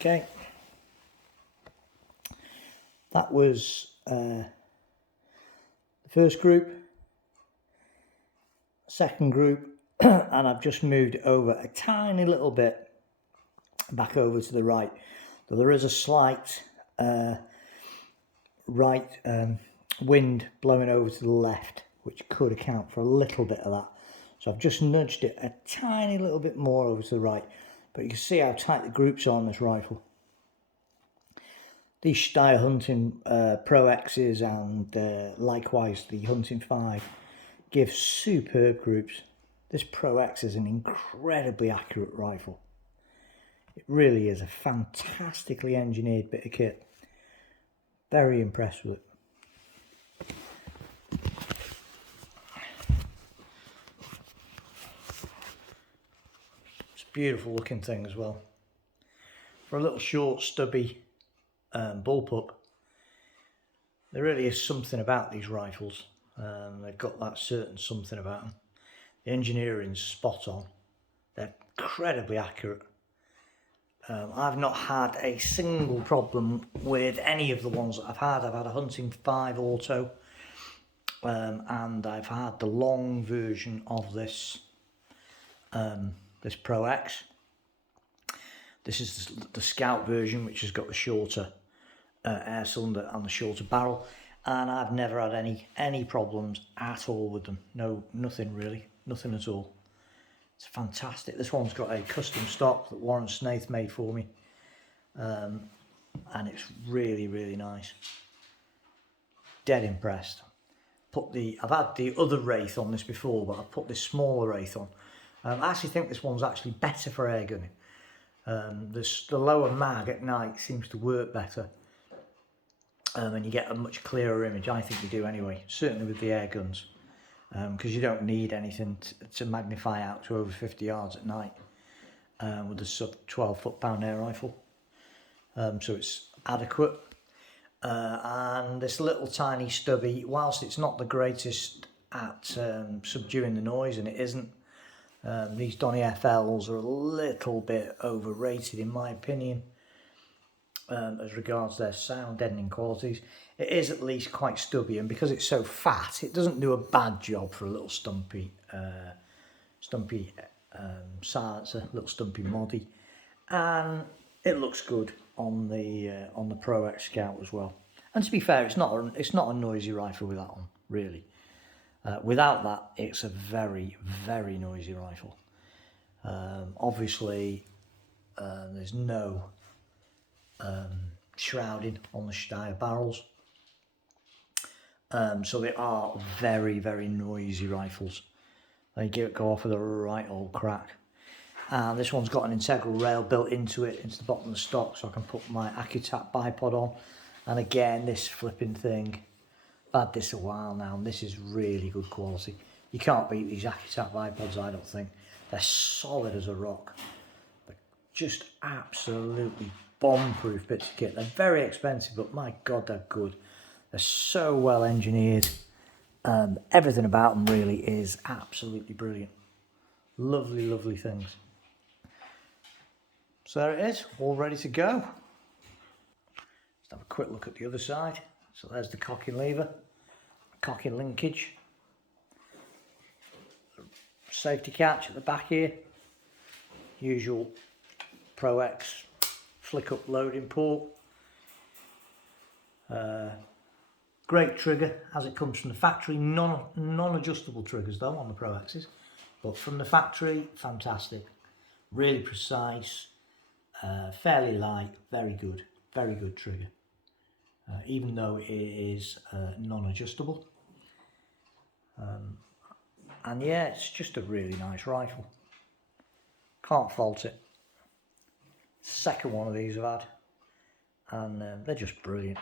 Okay, that was the first group, second group, and I've just moved over a tiny little bit back over to the right. So there is a slight right wind blowing over to the left, which could account for a little bit of that. So I've just nudged it a tiny little bit more over to the right, but you can see how tight the groups are on this rifle. These Steyr hunting Pro X's and likewise the hunting 5 give superb groups. This Pro X is an incredibly accurate rifle. It really is a fantastically engineered bit of kit. Very impressed with it. It's a beautiful looking thing as well. For a little short stubby bullpup, there really is something about these rifles. They've got that certain something about them. The engineering's spot on. They're incredibly accurate. I've not had a single problem with any of the ones that I've had. I've had a hunting 5 auto, and I've had the long version of this this Pro X. This is the Scout version, which has got the shorter air cylinder and the shorter barrel, and I've never had any problems at all with them. No, nothing really, nothing at all. It's fantastic. This one's got a custom stock that Warren Snaith made for me, and it's really, really nice. Dead impressed. I've had the other Wraith on this before, but I've put this smaller Wraith on. I actually think this one's actually better for air gunning. The lower mag at night seems to work better, and you get a much clearer image. I think you do anyway, certainly with the air guns. Because you don't need anything to magnify out to over 50 yards at night with a sub 12 foot-pound air rifle. So it's adequate. And this little tiny stubby, whilst it's not the greatest at subduing the noise, and it isn't, these Donny FLs are a little bit overrated in my opinion as regards their sound deadening qualities. It is at least quite stubby, and because it's so fat, it doesn't do a bad job for a little stumpy silencer, little stumpy moddy, and it looks good on the Pro X Scout as well. And to be fair, it's not a noisy rifle with that on, really. Without that, it's a very, very noisy rifle. Obviously, there's no shrouding on the Steyr barrels. So they are very, very noisy rifles. They go off with a right old crack. And this one's got an integral rail built into it, into the bottom of the stock, so I can put my Accutap bipod on. And again, this flipping thing, I've had this a while now, and this is really good quality. You can't beat these Accutap bipods, I don't think. They're solid as a rock. They're just absolutely bomb-proof bits of kit. They're very expensive, but my God, they're good. They're so well engineered. Everything about them really is absolutely brilliant. Lovely, lovely things. So there it is, all ready to go. Let's have a quick look at the other side. So there's the cocking lever, cocking linkage, safety catch at the back here, usual Pro X flick up loading port. Great trigger as it comes from the factory, non-adjustable triggers though on the Pro X's, but from the factory, fantastic, really precise, fairly light, very good trigger, even though it is non-adjustable. And yeah, it's just a really nice rifle, can't fault it. Second one of these I've had, and they're just brilliant.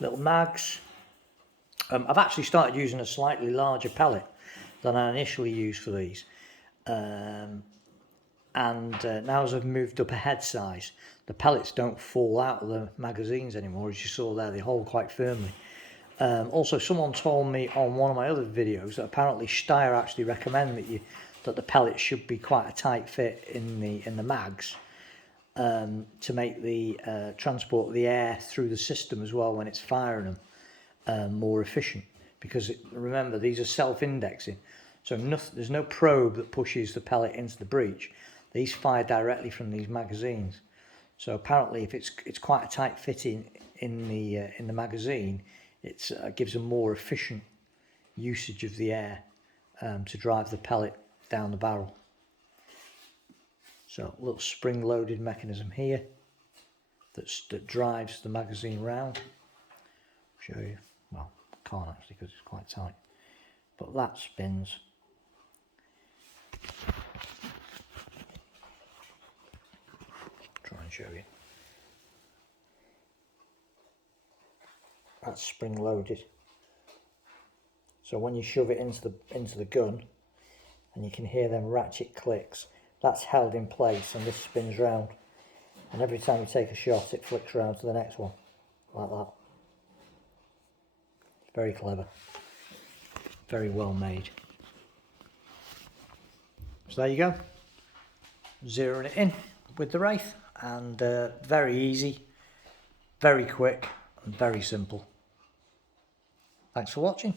Little mags. I've actually started using a slightly larger pellet than I initially used for these, and now as I've moved up a head size, the pellets don't fall out of the magazines anymore. As you saw there, they hold quite firmly. Also, someone told me on one of my other videos that apparently Steyr actually recommend that that the pellet should be quite a tight fit in the mags, to make the transport of the air through the system as well when it's firing them more efficient. Because remember, these are self-indexing, so there's no probe that pushes the pellet into the breech. These fire directly from these magazines. So apparently, if it's quite a tight fitting in the magazine, it gives a more efficient usage of the air to drive the pellet down the barrel. So a little spring-loaded mechanism here that drives the magazine round. I'll show you. Well, I can't actually because it's quite tight. But that spins. Try and show you. That's spring-loaded. So when you shove it into the gun, and you can hear them ratchet clicks, that's held in place and this spins round, and every time you take a shot it flicks around to the next one like that. It's very clever, very well made. So there you go, zeroing it in with the Wraith, and very easy, very quick and very simple. Thanks for watching.